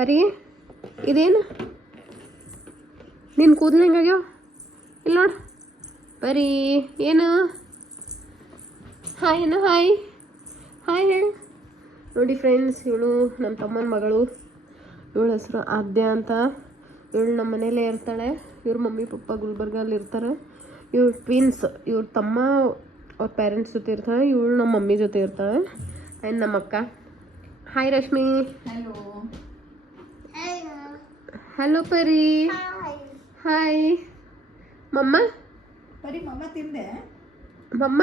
ಅರಿ ಇದೇನು ನಿನ್ನ ಕೂದಲು ಹೆಂಗಾಗ್ಯಾವ ಇಲ್ಲಿ ನೋಡು ಬರೀ ಏನು ಹಾಯ್ ಏನು ಹಾಯ್ ಹಾಯ್ ಹೇಳು ನೋಡಿ ಫ್ರೆಂಡ್ಸ್, ಇವಳು ನಮ್ಮ ತಮ್ಮನ ಮಗಳು. ಇವಳ ಹೆಸರು ಆದ್ಯ ಅಂತ. ಇವಳು ನಮ್ಮ ಮನೇಲೇ ಇರ್ತಾಳೆ. ಇವ್ರ ಮಮ್ಮಿ ಪಪ್ಪ ಗುಲ್ಬರ್ಗಲ್ಲಿ ಇರ್ತಾರೆ. ಇವ್ರು ಟ್ವಿನ್ಸ್. ಇವ್ರ ತಮ್ಮ ಅವ್ರ ಪೇರೆಂಟ್ಸ್ ಜೊತೆ ಇರ್ತಾಳೆ, ಇವಳು ನಮ್ಮ ಮಮ್ಮಿ ಜೊತೆ ಇರ್ತಾಳೆ. ಆ್ಯಂಡ್ ನಮ್ಮ ಅಕ್ಕ. ಹಾಯ್ ರಶ್ಮಿ. ಹಲೋ ಹಲೋ ಪರಿ. ಹಾಯ್ ಮಮ್ಮ. ಪರಿ ಮಮ್ಮ ತಿಂದೆ. ಮಮ್ಮ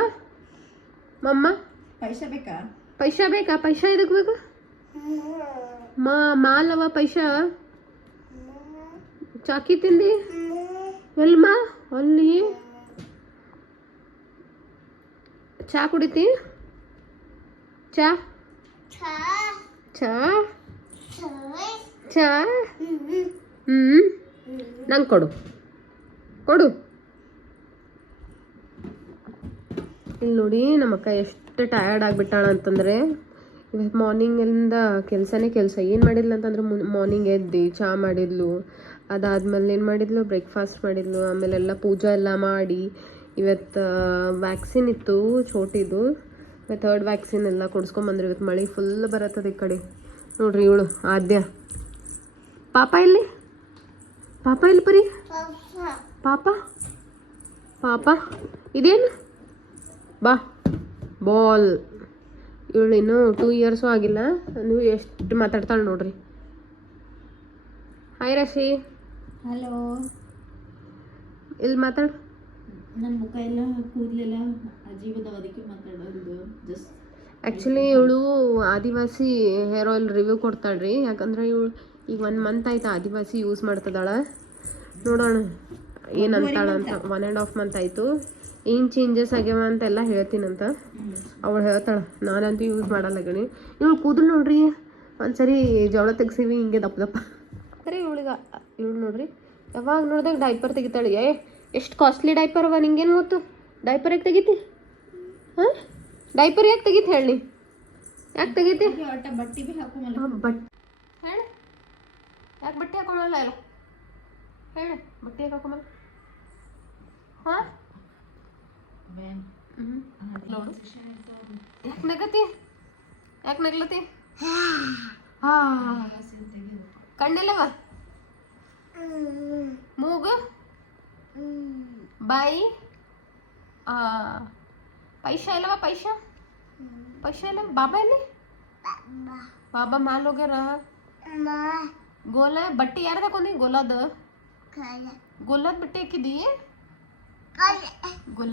ಮಮ್ಮ ಪೈಸಾ ಬೇಕಾ? ಪೈಸಾ ಬೇಕಾ? ಪೈಸಾ ಎದಕ್ಕೆ ಬೇಕು? ಮಾಲವ ಪೈಸಾ. ಚಾಕಿ ತಿಂದಿ ಎಲ್ಮಾ? ಅಲ್ಲಿ ಚಾ ಕುಡಿತಿ? ಚಾ ಚಾ ಚಾ ನಂಗೆ ಕೊಡು ಕೊಡು. ಇಲ್ಲಿ ನೋಡಿ ನಮ್ಮಕ್ಕ ಎಷ್ಟು ಟಯರ್ಡ್ ಆಗಿಬಿಟ್ಟಾಳ ಅಂತಂದರೆ, ಇವತ್ತು ಮಾರ್ನಿಂಗಿಂದ ಕೆಲಸ ಏನು ಮಾಡಿದ್ಲು ಅಂತಂದ್ರೆ, ಮಾರ್ನಿಂಗ್ ಎದ್ದು ಚಹಾ ಮಾಡಿದ್ಲು. ಅದಾದ್ಮೇಲೆ ಏನು ಮಾಡಿದ್ಲು, ಬ್ರೇಕ್ಫಾಸ್ಟ್ ಮಾಡಿದ್ಲು. ಆಮೇಲೆಲ್ಲ ಪೂಜೆ ಎಲ್ಲ ಮಾಡಿ, ಇವತ್ತು ವ್ಯಾಕ್ಸಿನ್ ಇತ್ತು ಚೋಟಿದು. ಮತ್ತು 3rd ವ್ಯಾಕ್ಸಿನ್ ಎಲ್ಲ ಕೊಡಿಸ್ಕೊಂಬಂದ್ರು. ಇವತ್ತು ಮಳೆ ಫುಲ್ ಬರತ್ತದ ಈ ಕಡೆ. ನೋಡ್ರಿ ಇವಳು ಆದ್ಯ. ಪಾಪ ಇಲ್ಲಿ ಪರಿ ಪಾಪ ಪಾಪ ಇದೇನು ಬಾ ಬಾಲ್. ಇವಳು ಇನ್ನೂ 2 ಇಯರ್ಸು ಆಗಿಲ್ಲ. ನೀವು ಎಷ್ಟು ಮಾತಾಡ್ತಾಳೆ ನೋಡ್ರಿ. ಹಾಯ್ ರಾಶಿ. ಹಲೋ. ಇಲ್ಲಿ ಮಾತಾಡು. ನನ್ನ ಮುಖ ಎಲ್ಲ ಕೂದಲೆಲ್ಲ ಅಜೀವದ ಅದಕ್ಕೆ ಮಾತಾಡೋದು ಜಸ್ಟ್. ಆ್ಯಕ್ಚುಲಿ ಇವಳು ಆದಿವಾಸಿ ಹೇರ್ ಆಯಿಲ್ ರಿವ್ಯೂ ಕೊಡ್ತಾಳ್ರಿ. ಯಾಕಂದ್ರೆ ಇವಳು ಈಗ 1 ಮಂತ್ ಆಯ್ತು ಆದಿವಾಸಿ ಯೂಸ್ ಮಾಡ್ತದಾಳ. ನೋಡೋಣ ಏನಂತಾಳ ಅಂತ. 1.5 ಮಂತ್ ಆಯಿತು. ಏನು ಚೇಂಜಸ್ ಆಗ್ಯಾವ ಅಂತೆಲ್ಲ ಹೇಳ್ತೀನಂತ ಅವಳು ಹೇಳ್ತಾಳೆ. ನಾನಂತೂ ಯೂಸ್ ಮಾಡಲ್ಲ ಗಣಿ. ಇವಳು ಕೂದಲು ನೋಡ್ರಿ, ಒಂದ್ಸರಿ ಜವಳ ತೆಗ್ಸೀವಿ ಹಿಂಗೆ ದಪ್ಪ ದಪ್ಪ. ಸರಿ ಇವಳು ನೋಡ್ರಿ, ಯಾವಾಗ ನೋಡಿದಾಗ ಡೈಪರ್ ತೆಗಿತಾಳೆ. ಎಷ್ಟು ಕಾಸ್ಟ್ಲಿ ಡೈಪರ್ ಅವ, ನಿಂಗೇನು ಗೊತ್ತು? ಡೈಪರ್ ಯಾಕೆ ತೆಗಿತಿ? ಹಾಂ, ಡೈಪರ್ ಯಾಕೆ ತೆಗಿತಿ ಹೇಳಿ? ಯಾಕೆ ತೆಗಿತಿ? ಬಟ್ಟೆ ಭೀ ಹಾಕೊಂಬಲ್ಲ. ಬಟ್ ಹೇಳು, ಯಾಕೆ ಬಟ್ಟೆ ಹಾಕೊಳ್ಳಲ್ಲ? ಇಲ್ಲ ಹೇಳು, ಬಟ್ಟೆ ಯಾಕೆ ಹಾಕೊಂಬಲ್ಲ? ಹಾಂ ನೋಡು, ಯಾಕೆ ನಗತಿ? ಯಾಕೆ ನಗ್ಲತಿ? ಹಾಂ, ಕಣ್ಣಿಲ್ಲವ? ಮೂಗು, ಬಾಯಿ, ಪೈಸಾ ಇಲ್ಲವ? ಪೈಸಾ ಇಲ್ಲ. ಬಾಬಾ ಇಲ್ಲಿ? ಬಾಬಾ ಮಾಲ್ ಹೋಗ್ಯಾರ. ಗೋಲ ಬಟ್ಟೆ ಯಾರು ತಕೊಂಡಿ? ಗೋಲಾದ ಬಟ್ಟೆ ಹಾಕಿದಿ? ಗೋಲ